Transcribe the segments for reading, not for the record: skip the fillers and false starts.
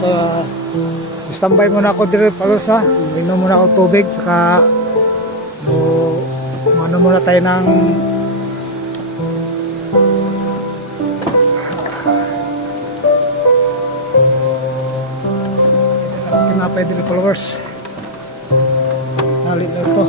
followers. Standby muna ako dito followers ha. Inom muna ako tubig. Saka ano muna tayo ng tinapay dito followers. Nalit na ito.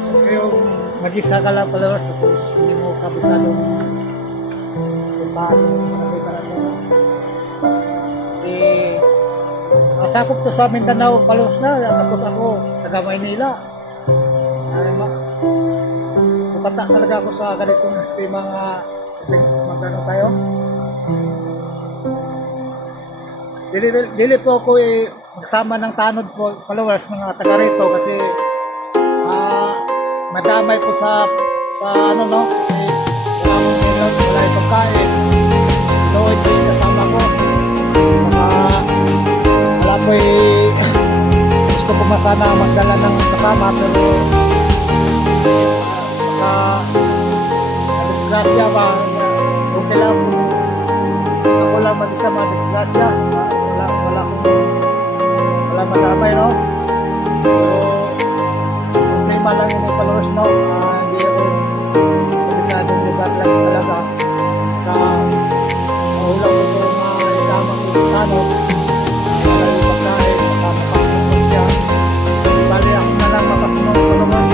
So kayong mag-isa ka lang followers, tapos hindi mo kabisadong kung paano nakita na ito. Kasi masakop to sa Mindanao followers na, tapos ako taga Maynila. Bata talaga ako sa ganitong sistema nga magano tayo. Dili po ako magsama ng tanod po followers mga taga rito kasi madamay po sa ano no kasi wala itong kain. So ito yung kasama ko. Wala po gusto ko masana magdala ng kasama pero disgrasya ba? Okay lang ako lang mag-isa disgrasya. Wala madamay no? So problema lang yun yung followers no? Hindi ako kabisadong lugar lang talaga na maulang ko itong isamang tanong wala yung pagkain makapapakot siya bali ako na lang makasunod ko naman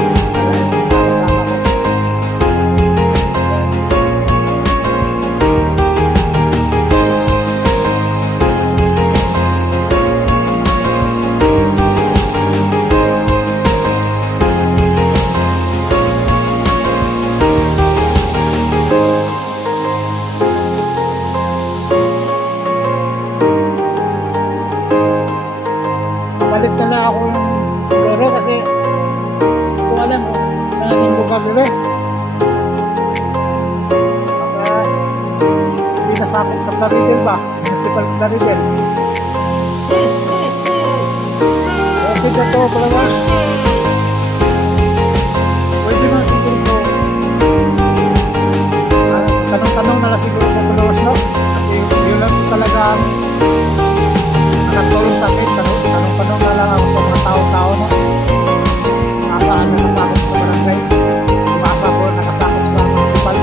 balik na lang ako siguro kasi kung alam mo sa ating lugar nila baka hindi nasakop sa Plaridel ba? Municipal Plaridel okay na to pala pwede na siguro ko tanong-tanong na lang siguro ko followers no? Kasi yun lang talagang nakatulong sa akin tanong-tanong na lang ako sa mga tao-tao no? Nasaan nakasakot sa barangay umasa ko nakasakot sa municipal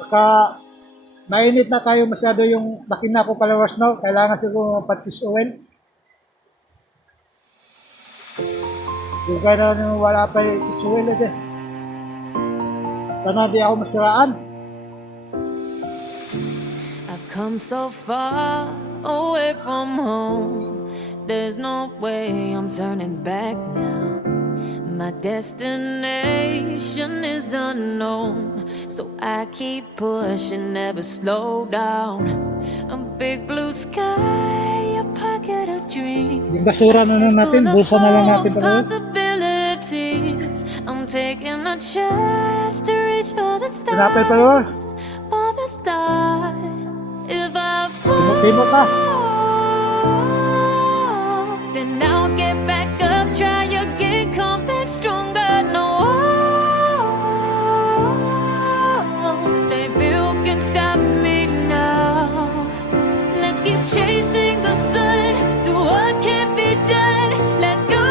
saka mainit na kayo masyado yung makina ko followers no? Kailangan siguro patis oil Dugay na wala pa yung titsuwil eh. Sana di ako masiraan. I've come so far away from home. There's no way I'm turning back now. My destination is unknown, so I keep pushing, never slow down. A big blue sky, a pocket of dreams. Yung basura na lang natin, bulsa na lang natin pero I'm taking a chance to reach for the pinapay stars, pa yun. for the stars. If I Timo ka. fall, then I'll get back up, try again, come back stronger. No walls they built can stop me now. Let's keep chasing the sun to what can't be done. Let's go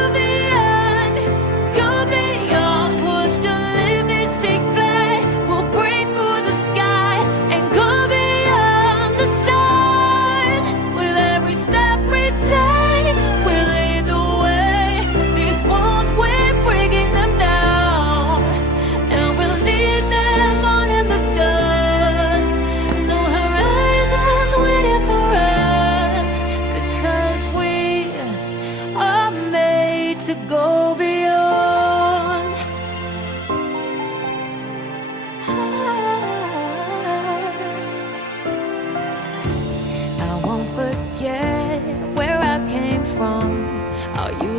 beyond, push the limits, take flight. We'll break through the sky and go beyond the stars.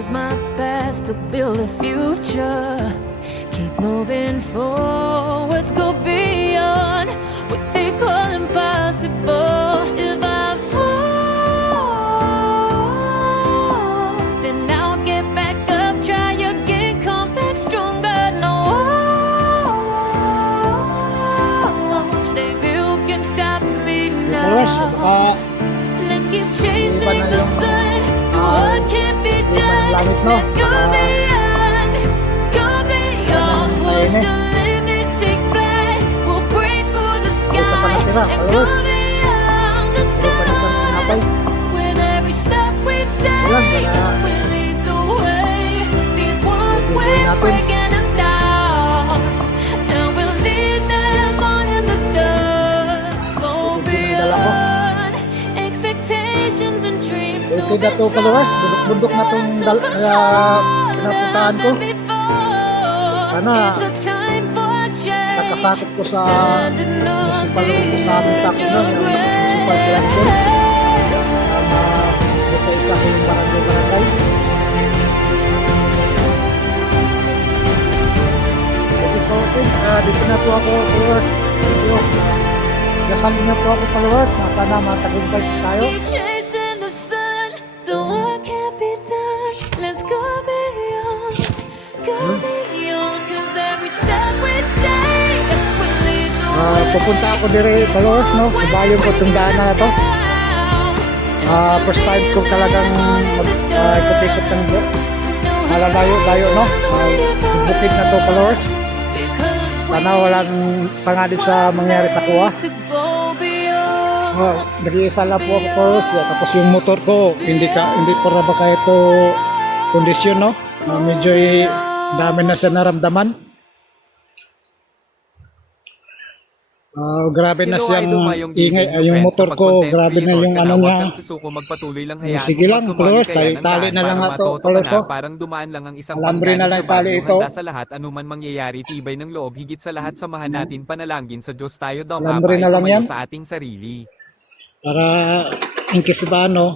use my past to build a future. Keep moving forwards, go beyond what they call impossible. If I fall, then I'll get back up, try again, come back stronger. No, they built can stop me Followers, now. Let's keep chasing the sun. Do what can't be done. langit, no? Let's go beyond. Go beyond. Push mainit. the limits, take flight. We'll break through the Isa pa sky natira, and go followers. beyond the Hindi pa isang tinapay. stars. With every step we take, Wala, wala. we lead the way. These walls Hindi we're natin. breaking them down, and we'll lead them on in the dark. Go Dala ko. beyond expectations and dreams to Okay be na to, followers. Bundok na tong pinapuntahan ko. Sana, nakasakop ko sa municipal ko sa aming sakop na, yung municipal collection. Isa-isa ko yung barangay. Okay po, okay. Dito na po ako, followers. Thank you. Dasal na po ako, followers. Sana matagumpay tayo. Keep chasing the sun, do what can't be done. Let's go beyond, beyond. 'Cause every step we take will lead the way. Pupunta ako dire, followers, no? Kabayon ko itong daanan na to. First time ko talagang ikot-ikot ng malalayo-layo, no? Bukid na to, followers. Sana walang pangalit sa mangyari sa kuha. Nag-iisa lang po ako, followers. Tapos yung motor ko, hindi pa rin ba kaya ito kondisyon, no? Medyo dami na siya naramdaman. Grabe na siyang ingay, yung motor ko, grabe na yung ano niya. Magpatuloy lang Sige lang, followers, tali na lang ito, followers. Parang dumaan lang ang isang Alambre na lang tali ito. Handa sa lahat, anuman mangyayari, tibay ng loob, higit sa lahat samahan natin panalangin sa Diyos tayo daw Alambre na lang yan. sa ating sarili. Para in case ba, no?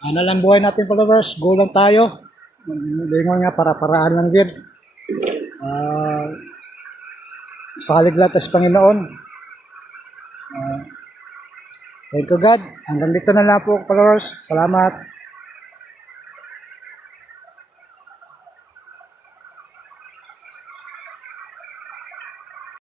Ano lang buhay natin, followers, go lang tayo. Hindi mo nga, para-paraan lang din. Salig lahat sa Panginoon. Thank you, God. Hanggang dito na lang po, followers. Salamat.